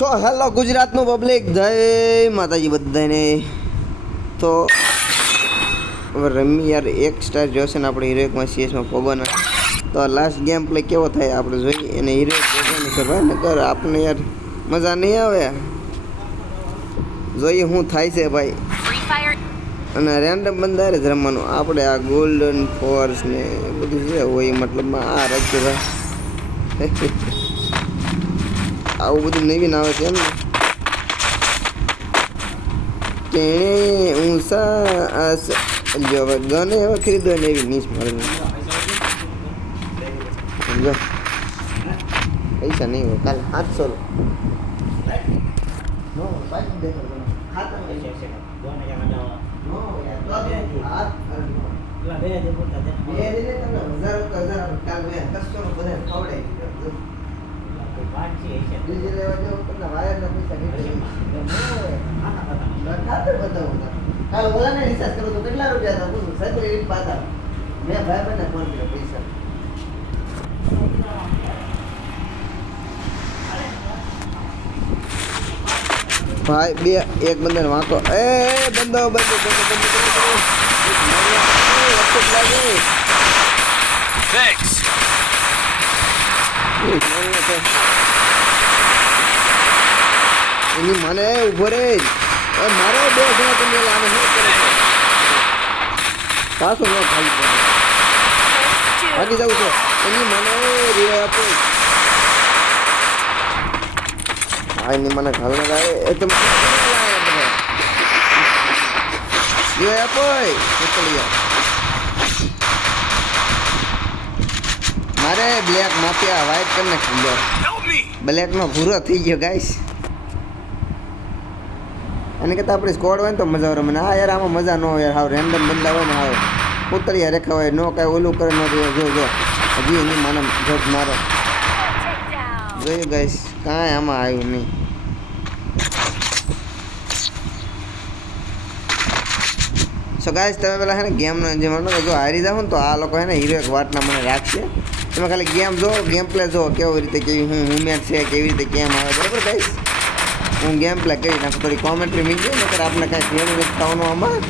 So hello ગુજરાતનું public, જય માતાજી બધાને. તો હવે રમી યાર, એક સ્ટાર જોશે ને આપણે હિરોઇકમાં સીએસમાં પોગોના. તો લાસ્ટ ગેમ પ્લે કેવો થાય આપણે જોઈએ. એને હિરોઇક પોગોની છે ભાઈ, નકર આપણને યાર મજા નહીં આવે. જોઈએ શું થાય છે ભાઈ. અને રેન્ડમ બંધારે જ રમવાનું. આપણે આ ગોલ્ડન ફોર્સ ને બધું છે હોય, મતલબમાં આ રાખજો ભાઈ. આવું બધું નવીન આવે છે એમ ને. તેણે ઊંસા આસ જો હવે ગને હવે ખરીદવા ને એવી નીચ મળે. સમજો પૈસા નહીં હોય. કાલે 700 કાલ ઓલાને રિચાર્જ કરો તો કેટલા રૂપિયા હતા પૂછું. સાહેબ પાછા મેં ભાઈ બને ફોન કર્યો પૈસા. ભાઈ બે એક બંદર વાંકો એ બંદો બંદો બંદો બંદો એની મને ઉભો રે. મારે બે જણા તમે આને શું કરે છે? પાછો ન ખાલી ભાગી જવું છે. એની મને રિવાય આપો. હા એની મને ઘાલ ના આવે એ તો રિવાય આપો. મારે બ્લેક માફિયા વ્હાઈટ કરીને ખીલ્યો. બ્લેકનો ભૂરો થઈ ગયો ગાઈસ. અને કહેતા આપણે સ્કોડ હોય ને તો મજા આવે. મને હા યાર આમાં મજા ન હોય યાર. હાવ રેન્ડમ બંદા હોય ને હાવ ઉતરિયા રેખા હોય, નો કાંઈ ઓલું કરે ન જો જો હજી એની મને જજ મારો જોયું ગાઈસ. કાંઈ આમાં આવ્યું નહીં. સો ગાઈસ તમે પેલા છે ને ગેમનો એન્જોય માનો. જો હારી જાવ ને તો આ લોકો છે ને હીરો એક વાતના મને રાખશે. તમે ખાલી ગેમ જો, ગેમ પ્લે જો કેવી રીતે કેવી મુવમેન્ટ છે, કેવી રીતે કેમ આવે. બરાબર ગાઈસ, હું ગેમ પ્લે કરી નાખું. થોડી કોમેન્ટ્રી મીકજો નકર આપણે કાંઈ ભેળું નથી થવાનું આમાં.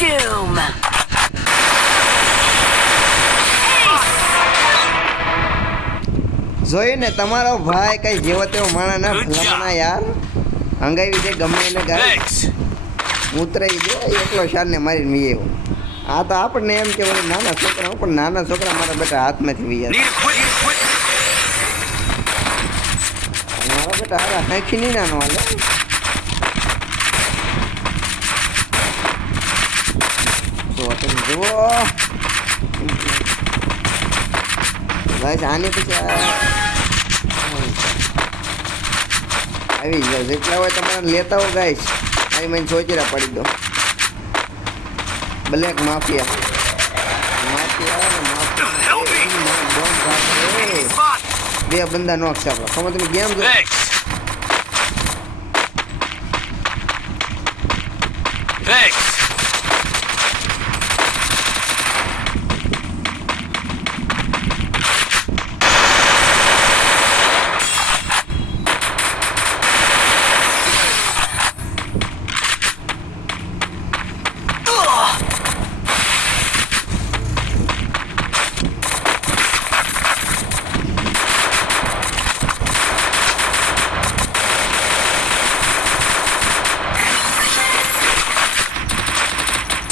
Doom. જોયું ને તમારો ભાઈ કઈ જેવો તેવો માણસ ના ભલામણા યાર. હંગાવી દે ગમે એને ગાય ઉતરાઈ દે એકલો શારને મારીને વી આવ્યો. આ તો આપણને એમ કે બોલે નાના છોકરા, પણ નાના છોકરા મારા બેટા હાથમાંથી વી મારા બેટા હારા હાંખી નહીં નાનો હાલે. જુઓ ગાઈસ આની પછી આવી જાય. જેટલા હોય તમારે લેતા હો ગાઈસ. આવી મને સોચીરા પાડી દો. બ્લેક માફિયા બે બંદા નો છે આપણા. ખબર તમે ગેમ જો.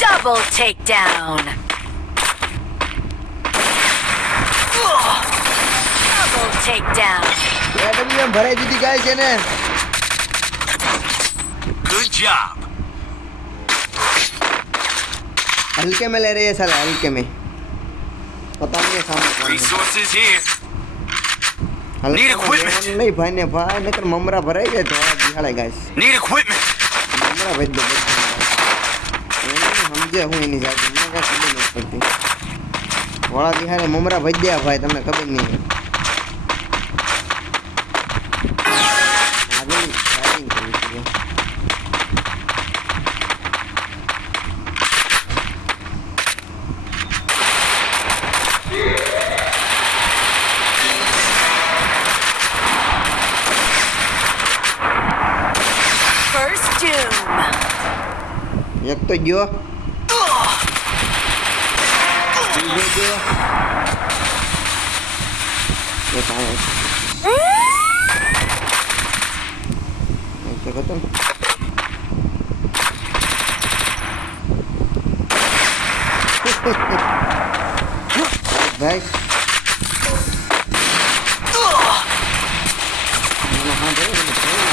Double takedown. Double takedown. ADWM ભરાઈ દીધી ગાય છે ને. Good job. हल्के में ले रही है साला, हल्के में पता नहीं है सामने कौन है। Resources here. हल्के Need में equipment. लेવાનું नहीं भाई ने भाई, नहीतर મમરા ભરાઈ જાય તો આ દિહાળે ગાઈસ Need equipment. મમરા ભરી દે સમજે હું એની જાતે મને કાંઈ ખબર નથી પડતી વાળા દિહાળે મમરા ભરી દે ભાઈ, તમને ખબર નહીં આગળની fighting કરવી છે. First doom. એક તો ગયો બીજો ગયો એક આવે એક હતો ને. ભાઈ મને હા ભાઈ મને ભાઈ.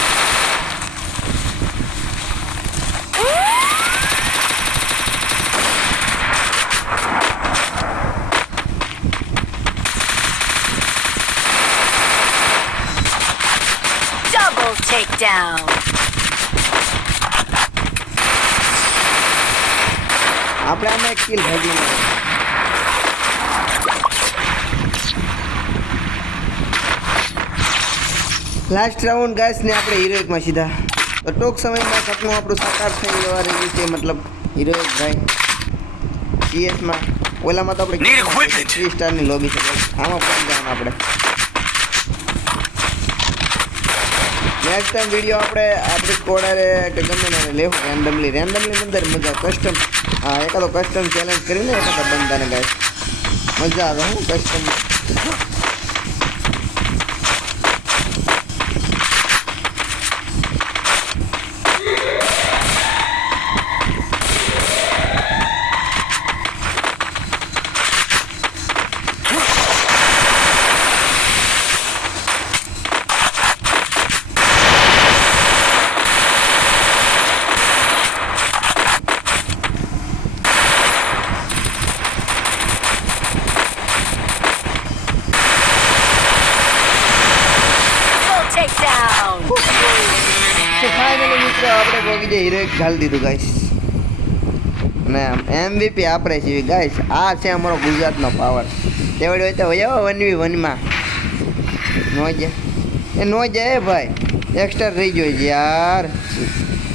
Double takedown. આપણે આમાં એક કિલ ભાગી લાસ્ટ રાઉન્ડ ગાઈસ ને આપણે હિરોઇકમાં સીધા તો ટૂંક સમયમાં સપનું આપણું સાકાર થઈ જવા રહ્યું છે, મતલબ હિરોઇક ભાઈ સીએસમાં ઓલામાં તો આપણે Need equipment. 3 સ્ટારની લોબી છે guys. આમાં પણ જવાનું આપણે નેક્સ્ટ ટાઈમ વિડીયો આપણે આપણી સ્કોડારે કે ગમે ને લેવું રેન્ડમલી અંદર મજા કસ્ટમ એકાદો કસ્ટમ ચેલેન્જ કરીને એકાદા બંદાને ગાઈસ મજા આવે હું કસ્ટમ Double takedown. તો ફાઇનલી મિત્રો આપણે પહોંચી જાય હિરોઇક ઘાલી દીધું ગાઈસ અને MVP આપણે છીએ ગાઈસ. આ છે અમારો ગુજરાતનો પાવર. તેવડી હોય તો વયો 1v1માં નો જાય એ નો જાય ભાઈ, એક્સ્ટ્રા રહી જોઈએ યાર.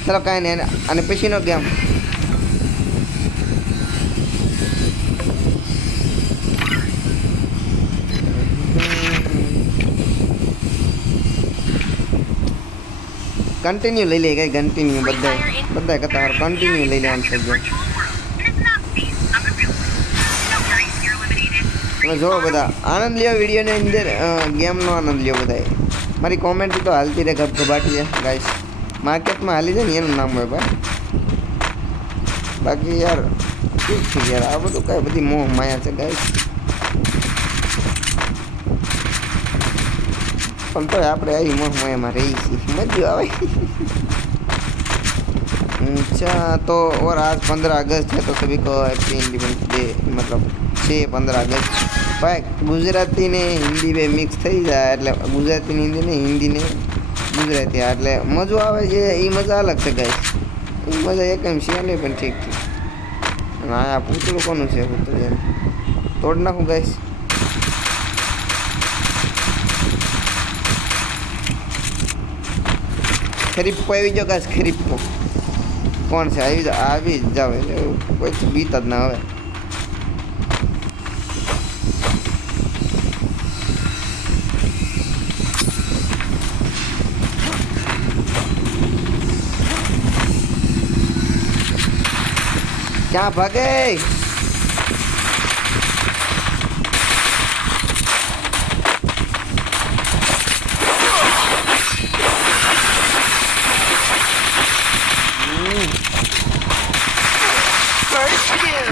ચાલો કાંઈ નહીં અને પછીનો ગેમ કન્ટિન્યુ લઈ લે કઈ કન્ટિન્યુ બધા કરતા કન્ટિન્યુ લઈ લેવાનું છે. તમે જોવો બધા આનંદ લ્યો વિડીયોની અંદર, ગેમનો આનંદ લ્યો બધાએ. મારી કોમેન્ટ તો હાલતી રહે ગભગભાટી છે ગાઈસ. માર્કેટમાં હાલી છે ને એનું નામ હોય ભાઈ. બાકી યાર ઠીક છે યાર, આ બધું કાંઈ બધી મોહ માયા છે ગાઈસ. પણ તો આપણે આવી મોહ માયામાં રહી છીએ, મજા આવે. अच्छा तो और आज 15 अगस्त है तो सभी को हैप्पी इंडिपेंडेंस डे, मतलब 6-15 अगस्त भाई गुजराती ने हिंदी में मिक्स થઈ જાય એટલે ગુજરાતી ને હિન્દી ને હિન્દી ને ગુજરાતી એટલે મજા આવે છે. એ મજા અલગ છે ગાઈસ, એ મજા એકમ છે ને પણ ઠીક છે. અને આ પૂતળું કોનું છે? પૂતળું એમ તોડ નાખું ગાઈસ. ખરીફો આવી જાઓ ગાઈસ, ખરીફો કોણ છે? આવી જ જાવ એટલે કોઈ બીત જ ના હવે. ક્યાં ભાગે?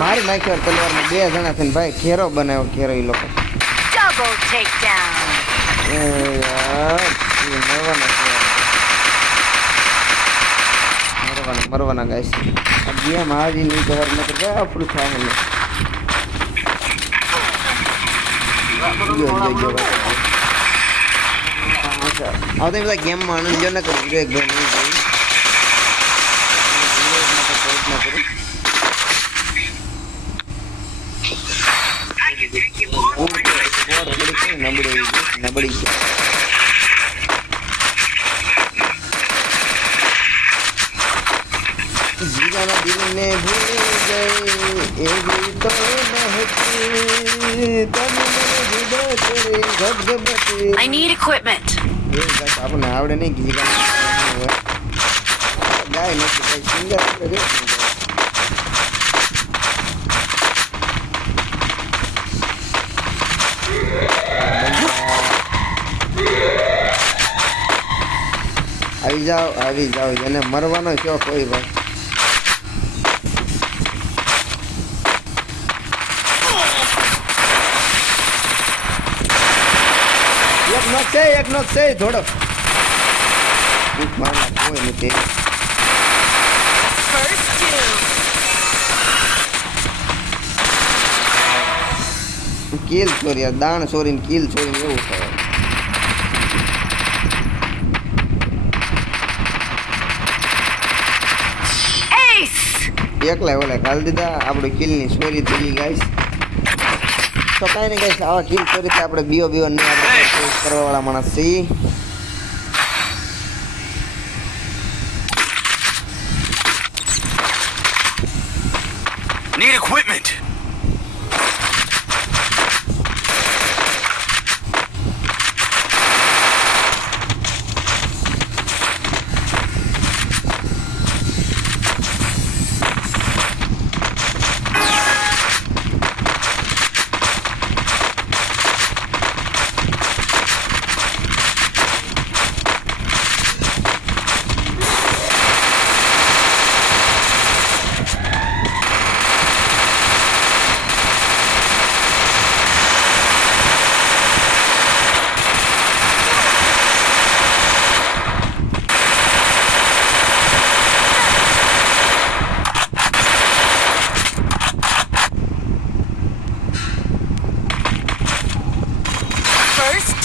મારી નાખ્યો તલવારમાં 2 જણા થઈને ભાઈ ઘેરો બનાવ્યો, ઘેરો એ લોકો. Double takedown. એ યાર એ મળવાના છે. મરવાના ગાઈસ. આ ગેમ હારી નહીં તો હર નકર ગયા ફૂલ થાય ને. હવે તો બધા ગેમમાં આનંદ જો ન કરું એક ભાઈ નહીં જોઈ. નબળી છે. જીવાના દિલને ભૂલી ગઈ એવી તો નહોતી તમે મને જુદા કરી ધબધબતી. I need equipment. આપણને આવડે નહીં કે જીગા ગાય નથી ગાય સિંગર આપણે આવી જાઓ એને મરવાનો શોખ હોય ભાઈ. એક નોક છે થોડો કોઈ નથી. First doom. કીલ ચોરી દાણ ચોરીને કીલ ચોરીને એવું થાય. એકલા ઓલા ખાલી દીધા આપણે કિલની ચોરી થઈ ગાઈસ. તો કાંઈ નહીં ગાઈસ આવા કિલ ચોરી થાય આપણે બીઓ નહીં આપણે કરવાવાળા માણસ છીએ. Need equipment.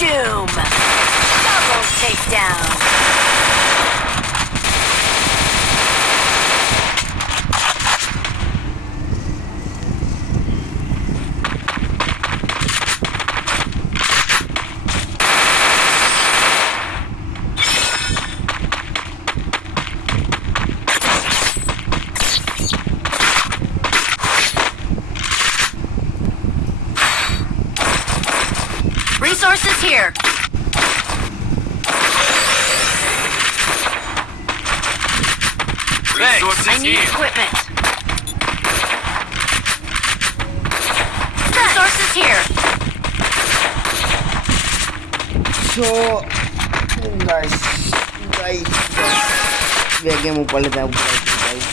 Doom. Double takedown. Resources here. Resources I need here. equipment. Resources here. So guys બે ગેમ ઉપર લીધા ઉપર ગાઈસ.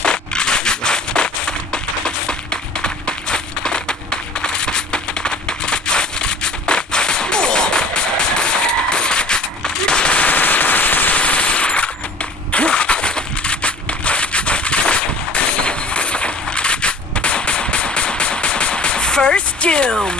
First Doom.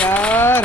यार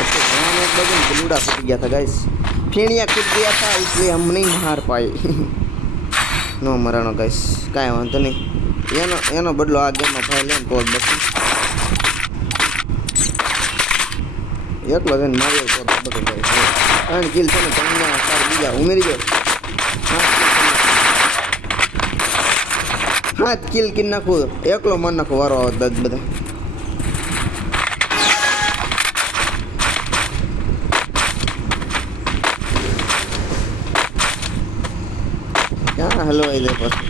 ऐसे ध्यान एक बाजू बलूड़ा फूट गया था गाइस फेणिया कूद गया था इसलिए हम नहीं हार पाए नो मराणो गाइस કાંઈ વાંધો નહીં એનો બદલો આ ગેમમાં ભાઈ લે તો બસ એકલો જઈને માર્યો તો બધું ગાઈસ 3 કિલ છે ને તમને ચાર બીજા ઉમેરી દો 7 કિલ કિન નાખું એકલો મન નાખો વારો આવત બધા ક્યાં હલવાઈ દે પછી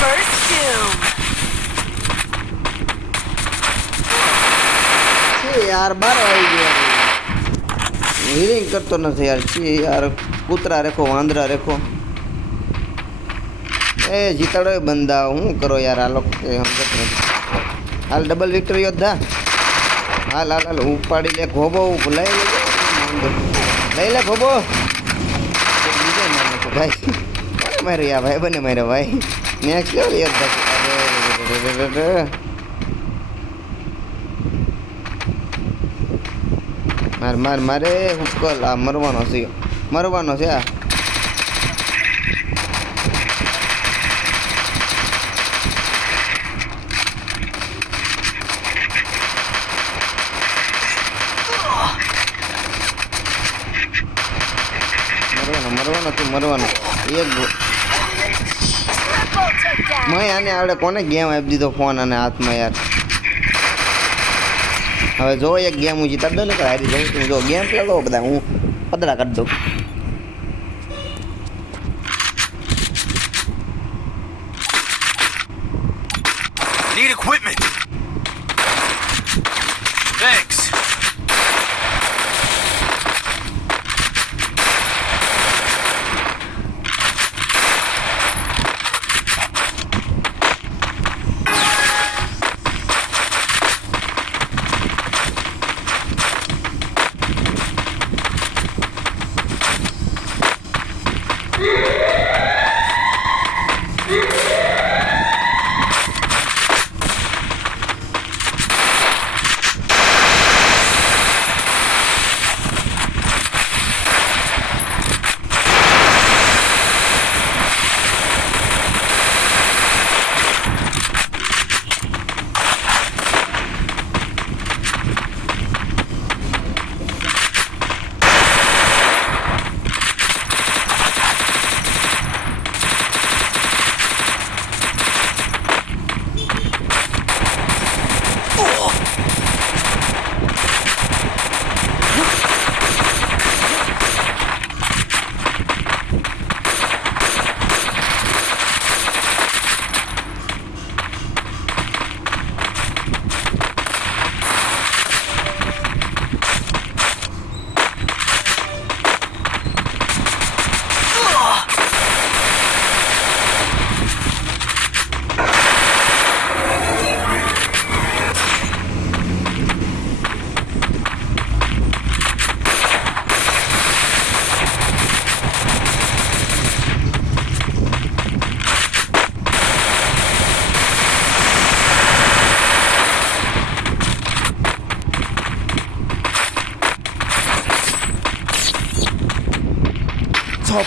First doom. यार बार આવી ગયા હિરિંગ કરતો નથી યાર છે યાર કૂતરા રેખો વાંદરા રેખો એ જીતાડો બંદા હું કરો યાર આ લોકો સમજત નથી હાલ ડબલ વિક્ટરી યોદ્ધા હાલ હાલ હાલ ઉપાડી લે ઘોબો લઈ લે ઘોબો બીજો મારે ભાઈ કોને માર્યો યાર ભાઈ બને માર્યો ભાઈ નેક્સ્ટ લેવલ યોદ્ધા માર માર મારે હુકલ આ મરવાનો છે આ મરવાનો તું મરવાનો એક મેં આને આવડે કોને ગેમ આપી દીધો ફોન અને હાથમાં યાર હવે જો એક ગેમ હું જીતા દઉં ને હારી જાઉં તું જો ગેમ પ્લે લો બધા હું પદરા કરી દઉં Need equipment. Thanks.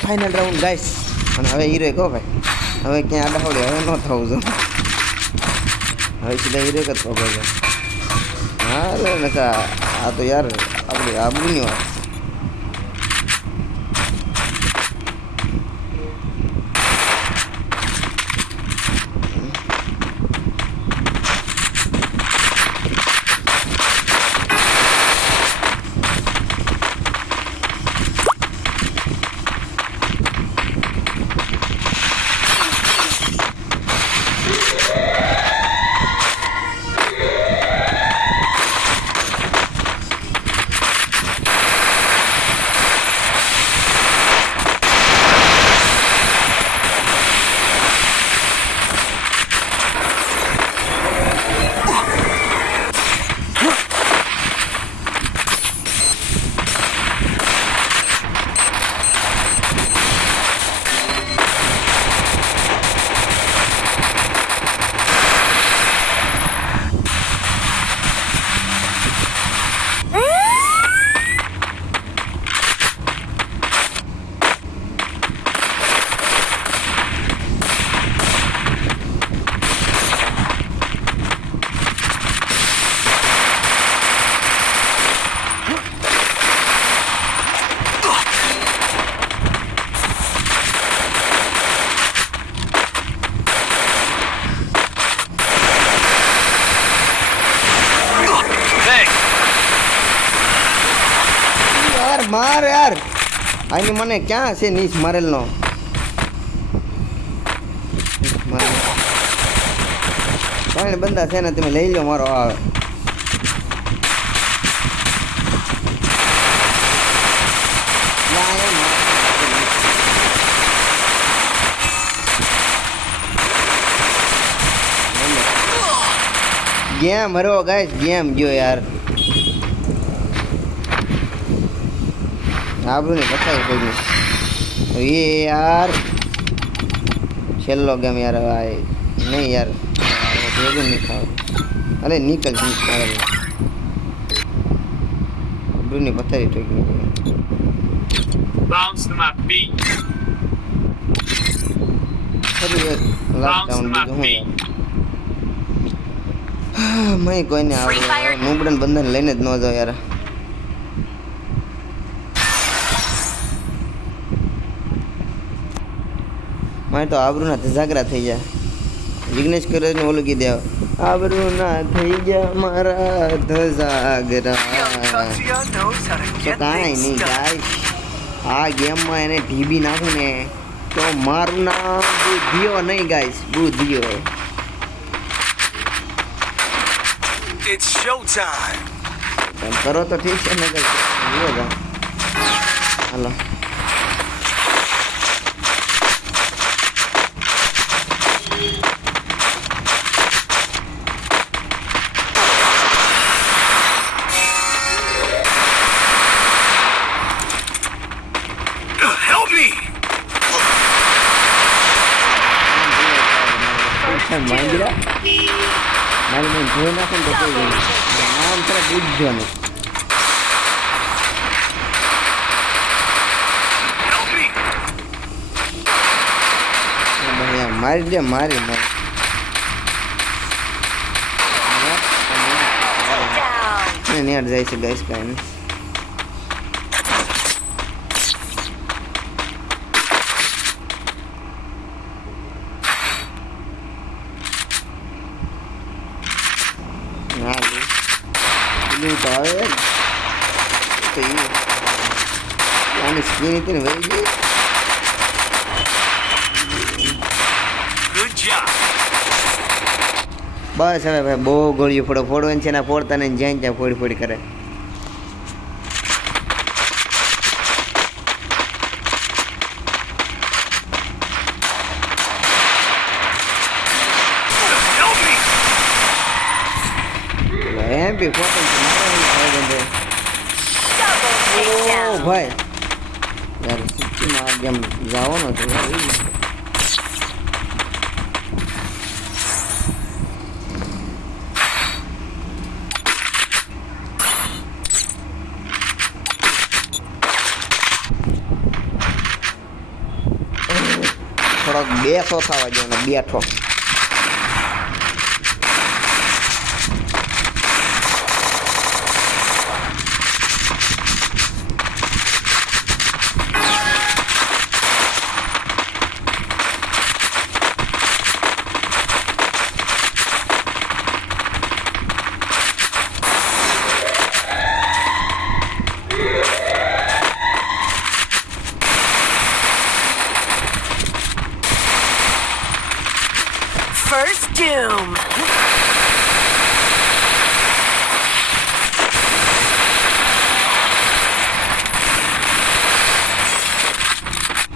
Final round guys અને હવે હીરો કહો ભાઈ હવે ક્યાં આડા હવે ન થવું જો હવે સીધા હીરો જ થવો ભાઈ હા લે નકા આ તો યાર આપણી આબરૂની વાત માર યાર આની મને ક્યાં છે નીચ મારેલનો ત્રણ બંદા છે ને તમે લઈ લો મારો આવે ગેમ હરો ગાઈસ ગેમ ગયો યાર આબરૂ ને બતાવી કોઈ એ યાર છેલ્લો ગેમ યાર આ નહીં યાર ભેગું નહીં ખાવ અરે નીકળ મારે આબરૂ ને બતાવી તો Bounce to my feet. Last down બીજું હું યાર મેં કોઈને આવે નુબડન બંધન લઈને જ ન જાવ યાર મારે તો આબરૂ ના ધજાગરા થઈ જાય વિઘ્નેશ કરે ને ઓલું કીધે આબરૂ ના થઈ ગયા મારા ધજાગરા તો કાંઈ નહીં ગાઈસ આ ગેમમાં એને ઢીબી નાખું ને તો મારું નામ બુદ્ધિઓ નહીં ગાઈસ બુદ્ધિઓ It's showtime. એમ કરો તો ઠીક છે ને ગાઈસ હાલો Help me! માંગીરા મારી મને જોઈ નાખો ને તો કોઈ ગયું નામ તરફ બુજ્જો ને Help me! મારી દે મારી Down. નેટ જાય છે ગાઈસ કાંઈ નહીં પેલું તો આવે તો આની સ્કીન હતી ને વહી ગઈ Good job. બસ હવે ભાઈ બહુ ગોળીઓ ફોડવાની છે ને ફોડતા ને જ્યાં ત્યાં ફોડી કરે Help me! એમ બી ફોટો Double takedown. ભાઈ યાર સિટીમાં જેમ જવાનો છે થોડોક બેસો થવા જો ને બેઠો First doom.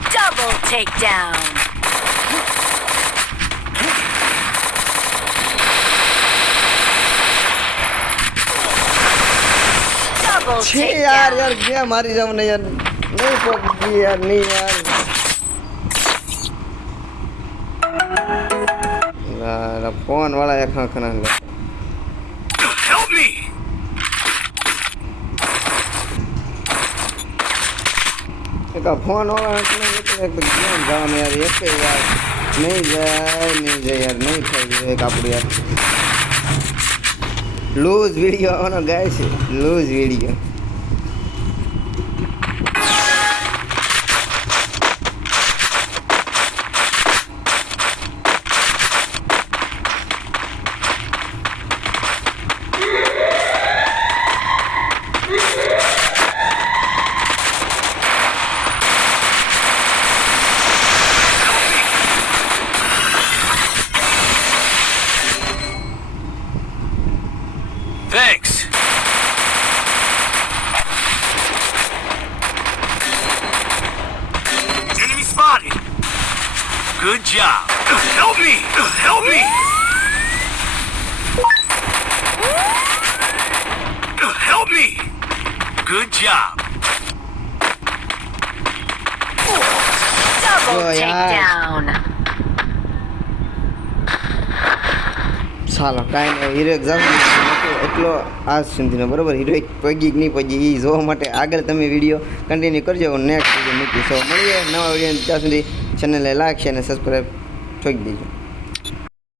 Double takedown. Double છે યાર takedown. યાર ક્યાં મારી જાવ ને યાર નહીં પહોંચી યાર નહીં યાર ફોન વાળા એક ખણા લે Help me! એક ફોન વાળા એક ગેમ જવાનું યાર એક યાર નહીં જાય યાર નહીં થાય એક આપણું યાર લૂઝ વિડીયો આવવાનો ગાય છે લૂઝ video me! Good job. Double Oh, yeah. takedown. ચાલો કાંઈ નહીં હીરો એક જાઉં એટલો આજ સુધીનો બરાબર હીરો એક પગી કે નહીં પગી એ જોવા માટે આગળ તમે વિડીયો કન્ટિન્યુ કરજો નેક્સ્ટ વિડીયો મૂકી સો મળીએ નવા વિડીયો ત્યાં સુધી ચેનલને લાઈક છે અને સબસ્ક્રાઈબ ઠોકી દેજો.